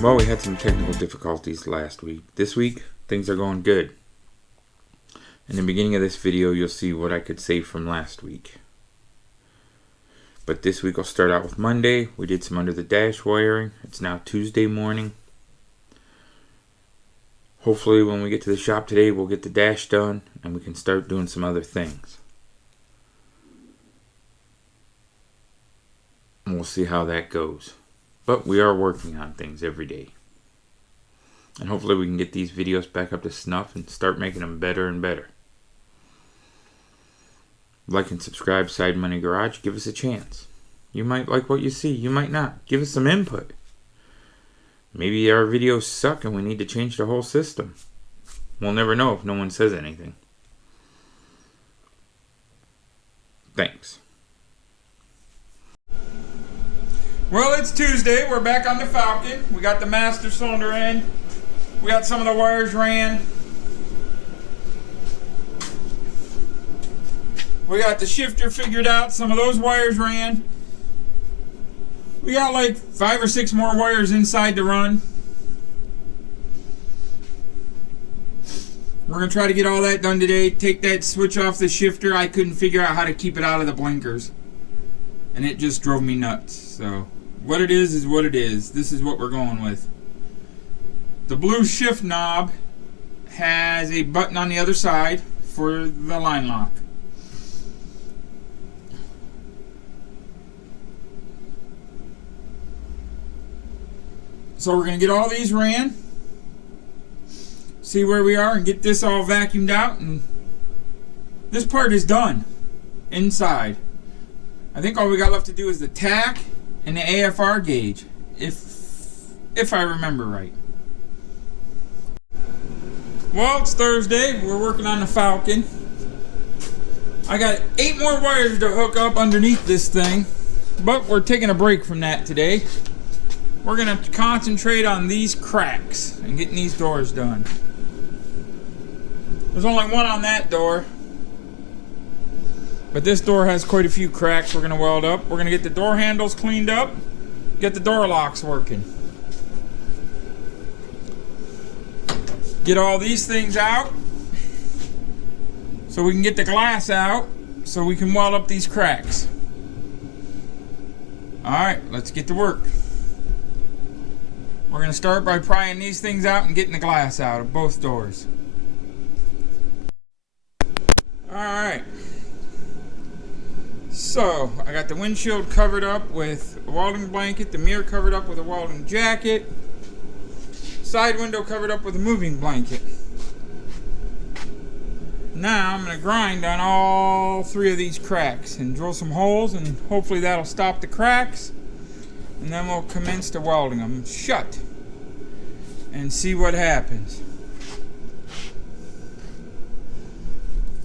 Well, we had some technical difficulties last week. This week, things are going good. In the beginning of this video, you'll see what I could say from last week. But this week I'll start out with Monday. We did some under the dash wiring. It's now Tuesday morning. Hopefully when we get to the shop today, we'll get the dash done and we can start doing some other things. And we'll see how that goes. But we are working on things every day. And hopefully we can get these videos back up to snuff and start making them better and better. Like and subscribe, Side Money Garage. Give us a chance. You might like what you see. You might not. Give us some input. Maybe our videos suck and we need to change the whole system. We'll never know if no one says anything. Thanks. Well, it's Tuesday. We're back on the Falcon. We got the master cylinder in. We got some of the wires ran. We got the shifter figured out. Some of those wires ran. We got like 5 or 6 more wires inside to run. We're going to try to get all that done today. Take that switch off the shifter. I couldn't figure out how to keep it out of the blinkers. And it just drove me nuts. So, what it is what it is. This is what we're going with. The blue shift knob has a button on the other side for the line lock. So we're going to get all these ran, see where we are, and get this all vacuumed out. And this part is done inside. I think all we got left to do is the tack and the AFR gauge, if I remember right. Well, it's Thursday. We're working on the Falcon. I got 8 more wires to hook up underneath this thing, but we're taking a break from that today. We're going to concentrate on these cracks and getting these doors done. There's only one on that door, but this door has quite a few cracks we're going to weld up. We're going to get the door handles cleaned up, get the door locks working. Get all these things out so we can get the glass out so we can weld up these cracks. Alright, let's get to work. We're going to start by prying these things out and getting the glass out of both doors. Alright. So, I got the windshield covered up with a welding blanket, the mirror covered up with a welding jacket, side window covered up with a moving blanket. Now I'm going to grind on all 3 of these cracks and drill some holes, and hopefully that'll stop the cracks. And then we'll commence to welding them shut and see what happens.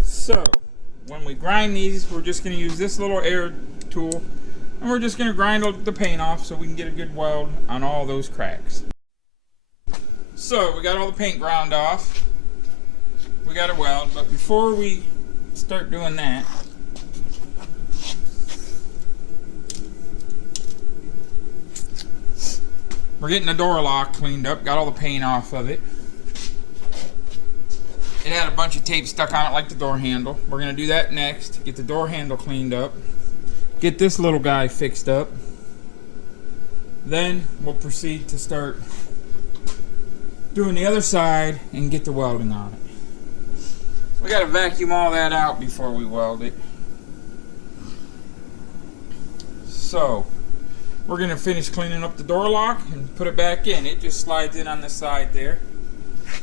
So, when we grind these, we're just going to use this little air tool and we're just going to grind the paint off so we can get a good weld on all those cracks. So, we got all the paint ground off. We got to weld, but before we start doing that, we're getting the door lock cleaned up, got all the paint off of it. It had a bunch of tape stuck on it like the door handle. We're going to do that next, get the door handle cleaned up, get this little guy fixed up. Then we'll proceed to start doing the other side and get the welding on it. We got to vacuum all that out before we weld it. So, we're going to finish cleaning up the door lock and put it back in. It just slides in on the side there.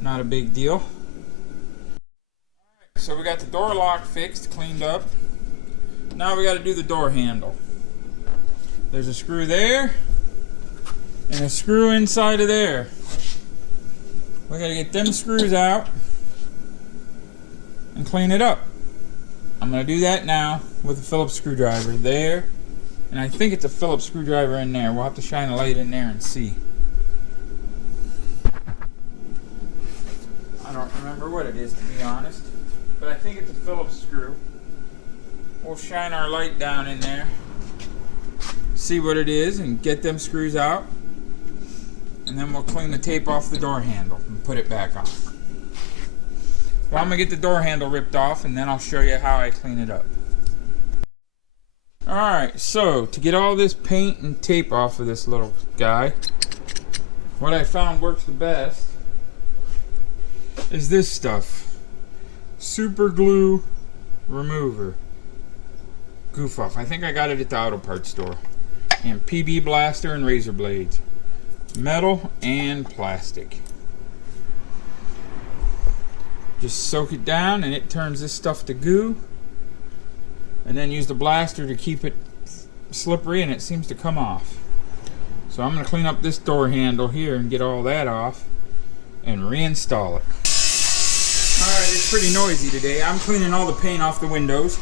Not a big deal. Alright, so we got the door lock fixed, cleaned up. Now we got to do the door handle. There's a screw there and a screw inside of there. We got to get them screws out and clean it up. I'm going to do that now with a Phillips screwdriver there. And I think it's a Phillips screwdriver in there. We'll have to shine a light in there and see. I don't remember what it is, to be honest. But I think it's a Phillips screw. We'll shine our light down in there. See what it is and get them screws out. and then we'll clean the tape off the door handle and put it back on. Well, I'm going to get the door handle ripped off, and then I'll show you how I clean it up. Alright, so to get all this paint and tape off of this little guy, what I found works the best is this stuff. Super glue remover. Goof off. I think I got it at the auto parts store. And PB blaster and razor blades. Metal and plastic. Just soak it down and it turns this stuff to goo. And then use the blaster to keep it slippery, and it seems to come off. So I'm going to clean up this door handle here and get all that off and reinstall it. Alright, it's pretty noisy today. I'm cleaning all the paint off the windows.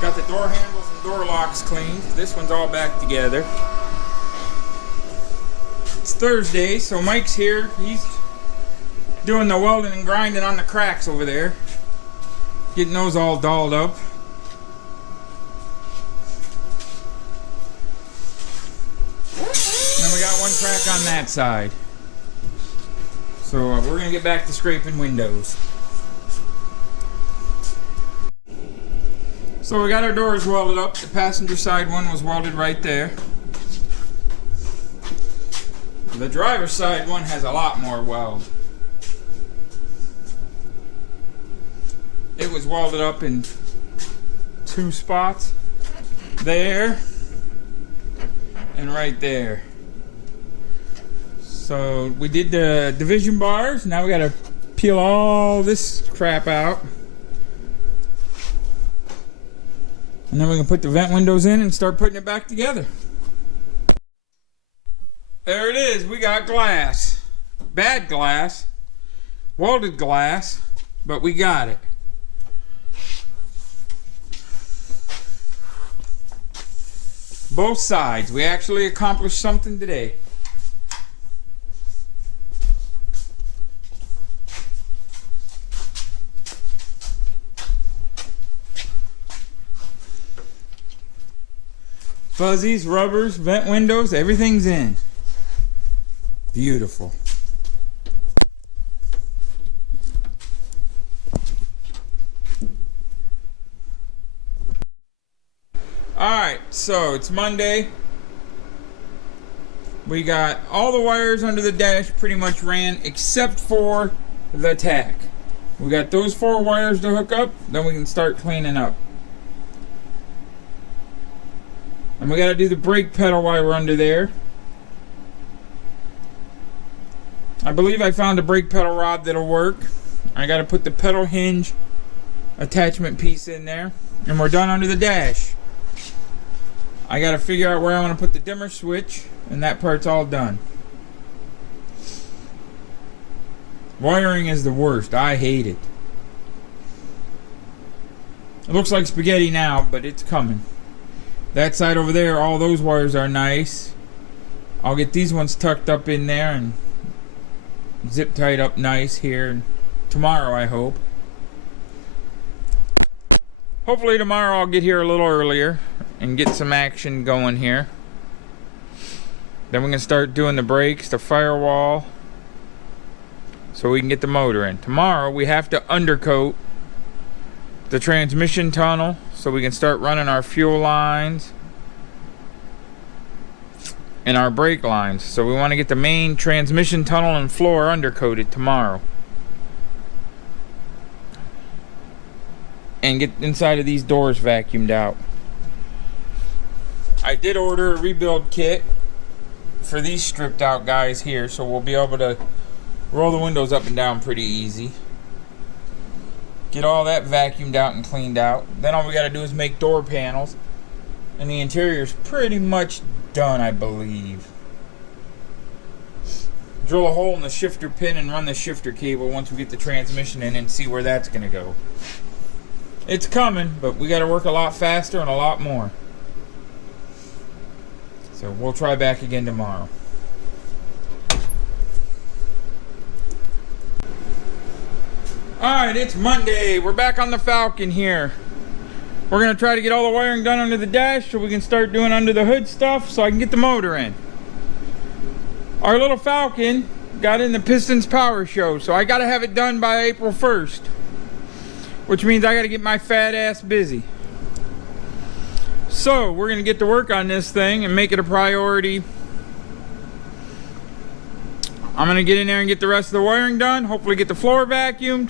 Got the door handles and door locks cleaned. This one's all back together. It's Thursday, so Mike's here. He's doing the welding and grinding on the cracks over there. Getting those all dolled up. And then we got one crack on that side. So we're going to get back to scraping windows. So we got our doors welded up. The passenger side one was welded right there. The driver's side one has a lot more weld. It was welded up in 2 spots. There. And right there. So we did the division bars. Now we got to peel all this crap out. And then we can put the vent windows in and start putting it back together. There it is. We got glass. Bad glass. Welded glass. But we got it. Both sides. We actually accomplished something today. Fuzzies, rubbers, vent windows, everything's in. Beautiful. Alright, so it's Monday. We got all the wires under the dash pretty much ran except for the tack. We got those 4 wires to hook up, then we can start cleaning up. And we got to do the brake pedal while we're under there. I believe I found a brake pedal rod that'll work. I got to put the pedal hinge attachment piece in there. And we're done under the dash. I got to figure out where I want to put the dimmer switch. And that part's all done. Wiring is the worst. I hate it. It looks like spaghetti now, but it's coming. That side over there, all those wires are nice. I'll get these ones tucked up in there and zip tied up nice here tomorrow, I hope. Hopefully tomorrow I'll get here a little earlier and get some action going here. Then we can start doing the brakes, the firewall, so we can get the motor in. Tomorrow we have to undercoat the transmission tunnel so we can start running our fuel lines and our brake lines. So we want to get the main transmission tunnel and floor undercoated tomorrow. And get inside of these doors vacuumed out. I did order a rebuild kit for these stripped out guys here, so we'll be able to roll the windows up and down pretty easy. Get all that vacuumed out and cleaned out. Then all we got to do is make door panels. And the interior's pretty much done, I believe. Drill a hole in the shifter pin and run the shifter cable once we get the transmission in and see where that's going to go. It's coming, but we got to work a lot faster and a lot more. So we'll try back again tomorrow. Alright, it's Monday. We're back on the Falcon here. We're going to try to get all the wiring done under the dash so we can start doing under the hood stuff so I can get the motor in. Our little Falcon got in the Pistons power show, so I gotta have it done by April 1st. Which means I gotta get my fat ass busy. So, we're gonna get to work on this thing and make it a priority. I'm gonna get in there and get the rest of the wiring done, hopefully get the floor vacuumed,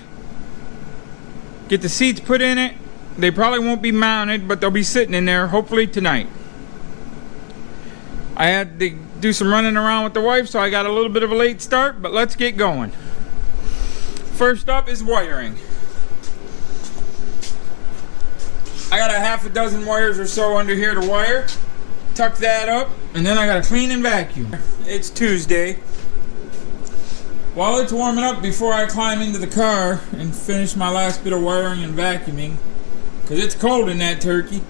get the seats put in it. They probably won't be mounted, but they'll be sitting in there hopefully tonight. I had to do some running around with the wife, so I got a little bit of a late start, but let's get going. First up is wiring. I got a half a dozen wires or so under here to wire. Tuck that up, and then I gotta clean and vacuum. It's Tuesday. While it's warming up before I climb into the car and finish my last bit of wiring and vacuuming, because it's cold in that turkey,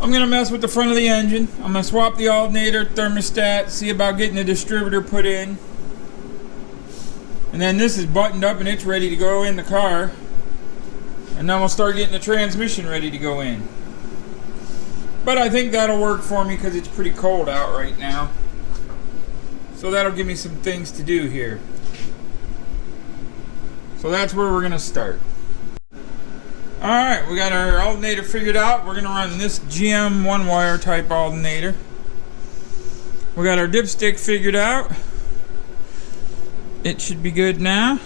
I'm going to mess with the front of the engine. I'm going to swap the alternator, thermostat, see about getting the distributor put in. And then this is buttoned up and it's ready to go in the car. And then we'll start getting the transmission ready to go in. But I think that'll work for me because it's pretty cold out right now. So that'll give me some things to do here. So that's where we're going to start. Alright, we got our alternator figured out. We're going to run this GM one wire type alternator. We got our dipstick figured out. It should be good now.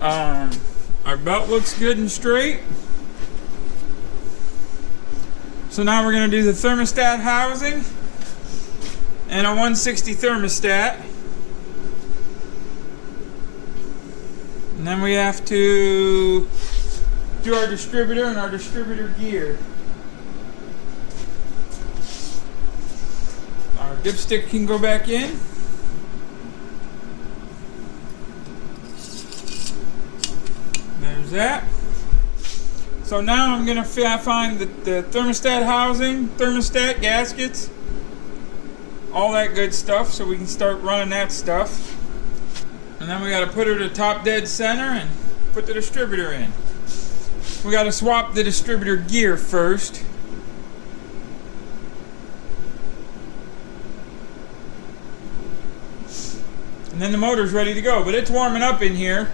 Our belt looks good and straight. So now we're going to do the thermostat housing and a 160 thermostat. And then we have to do our distributor and our distributor gear. Our dipstick can go back in. There's that. So now I'm going to find the thermostat housing, thermostat gaskets, all that good stuff so we can start running that stuff. And then we got to put her to top dead center and put the distributor in. We got to swap the distributor gear first. And then the motor's ready to go. But it's warming up in here.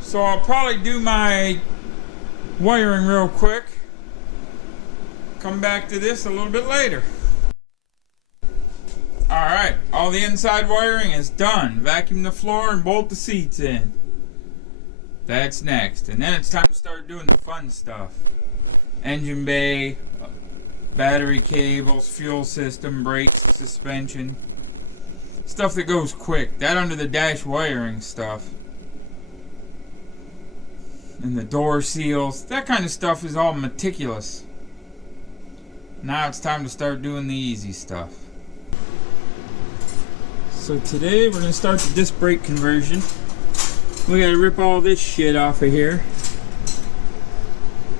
So I'll probably do my wiring real quick. Come back to this a little bit later. Alright, all the inside wiring is done. Vacuum the floor and bolt the seats in. That's next. And then it's time to start doing the fun stuff. Engine bay, battery cables, fuel system, brakes, suspension. Stuff that goes quick. That under the dash wiring stuff. And the door seals. That kind of stuff is all meticulous. Now it's time to start doing the easy stuff. So today we're going to start the disc brake conversion. We got to rip all this shit off of here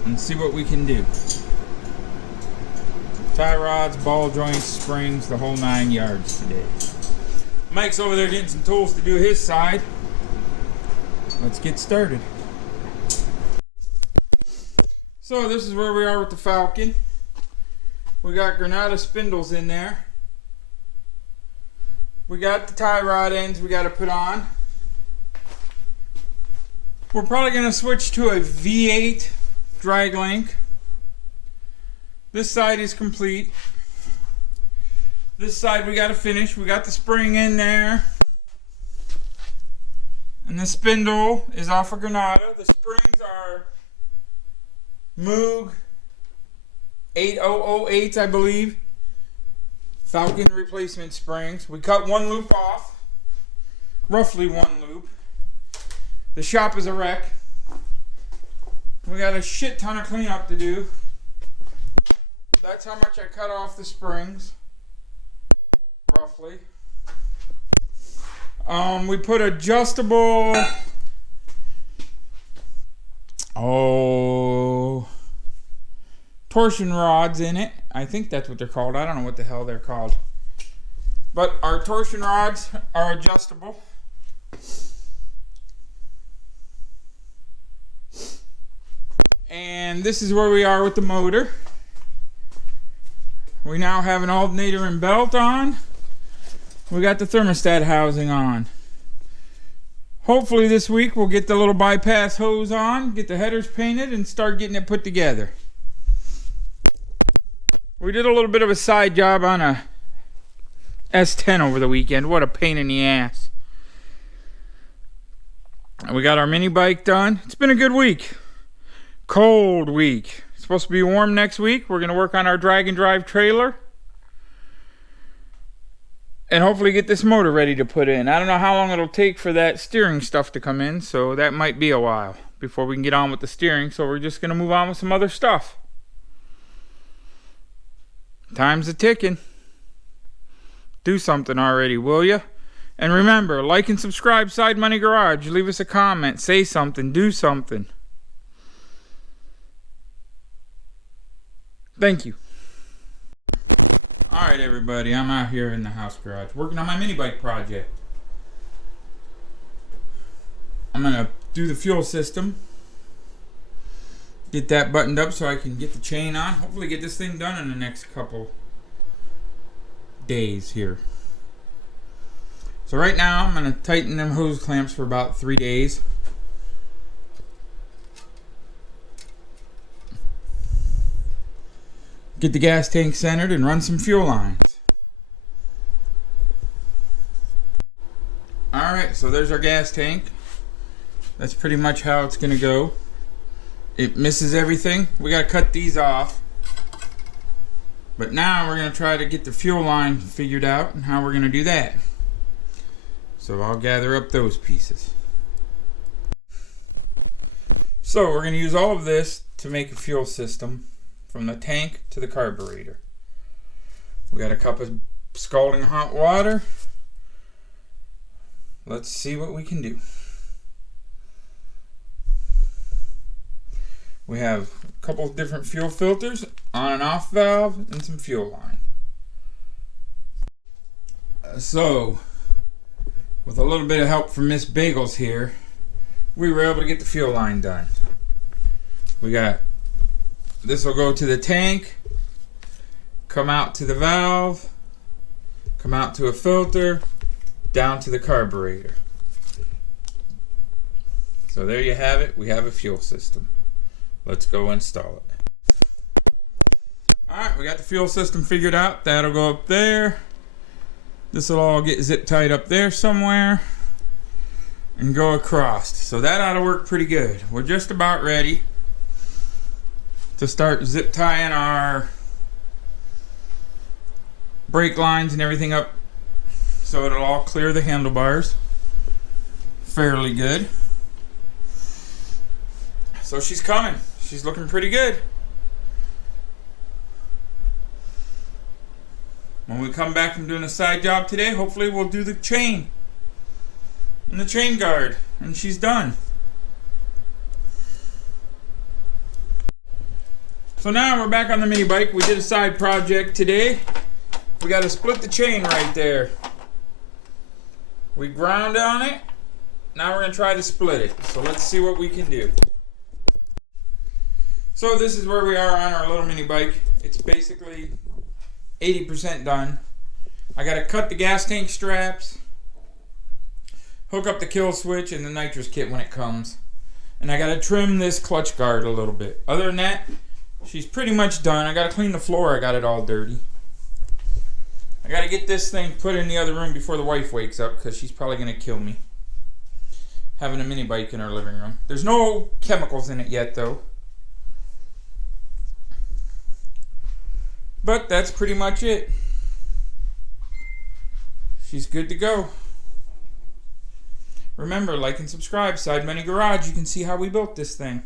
and see what we can do. Tie rods, ball joints, springs, the whole 9 yards today. Mike's over there getting some tools to do his side. Let's get started. So this is where we are with the Falcon. We got Granada spindles in there. We got the tie rod ends we got to put on. We're probably going to switch to a V8 drag link. This side is complete. This side we got to finish. We got the spring in there. And the spindle is off of Granada. The springs are Moog 8008s, I believe. Falcon replacement springs. We cut one loop off. Roughly one loop. The shop is a wreck. We got a shit ton of cleanup to do. That's how much I cut off the springs. Roughly. We put adjustable torsion rods in it. I think that's what they're called. I don't know what the hell they're called. But our torsion rods are adjustable. And this is where we are with the motor. We now have an alternator and belt on. We got the thermostat housing on. Hopefully this week we'll get the little bypass hose on, get the headers painted, and start getting it put together. We did a little bit of a side job on a S10 over the weekend. What a pain in the ass. We got our mini bike done. It's been a good week. Cold week. It's supposed to be warm next week. We're going to work on our drag and drive trailer. And hopefully get this motor ready to put in. I don't know how long it'll take for that steering stuff to come in. So that might be a while before we can get on with the steering. So we're just going to move on with some other stuff. Time's a ticking. Do something already, will ya? And remember, like and subscribe Side Money Garage. Leave us a comment. Say something. Do something. Thank you. Alright everybody, I'm out here in the house garage working on my mini bike project. I'm going to do the fuel system. Get that buttoned up so I can get the chain on. Hopefully get this thing done in the next couple days here. So right now I'm going to tighten them hose clamps for about 3 days. Get the gas tank centered and run some fuel lines. Alright, so there's our gas tank. That's pretty much how it's going to go. It misses everything. We got to cut these off. But now we're going to try to get the fuel line figured out and how we're going to do that. So I'll gather up those pieces. So we're going to use all of this to make a fuel system from the tank to the carburetor. We got a cup of scalding hot water. Let's see what we can do. We have a couple of different fuel filters, on and off valve, and some fuel line. So, with a little bit of help from Miss Bagels here, we were able to get the fuel line done. We got, this will go to the tank, come out to the valve, come out to a filter, down to the carburetor. So there you have it. We have a fuel system. Let's go install it. Alright, we got the fuel system figured out. That'll go up there. This will all get zip tied up there somewhere and go across. So that ought to work pretty good. We're just about ready to start zip tying our brake lines and everything up so it'll all clear the handlebars fairly good. So she's coming. She's looking pretty good. When we come back from doing a side job today, hopefully we'll do the chain and the chain guard, and she's done. So now we're back on the mini bike. We did a side project today. We got to split the chain right there. We ground on it. Now we're going to try to split it. So let's see what we can do. So this is where we are on our little mini bike. It's basically 80% done. I got to cut the gas tank straps, hook up the kill switch and the nitrous kit when it comes. And I got to trim this clutch guard a little bit. Other than that, she's pretty much done. I got to clean the floor. I got it all dirty. I got to get this thing put in the other room before the wife wakes up because she's probably going to kill me having a mini bike in our living room. There's no chemicals in it yet though. But that's pretty much it. She's good to go. Remember, like and subscribe. Side Money Garage. You can see how we built this thing.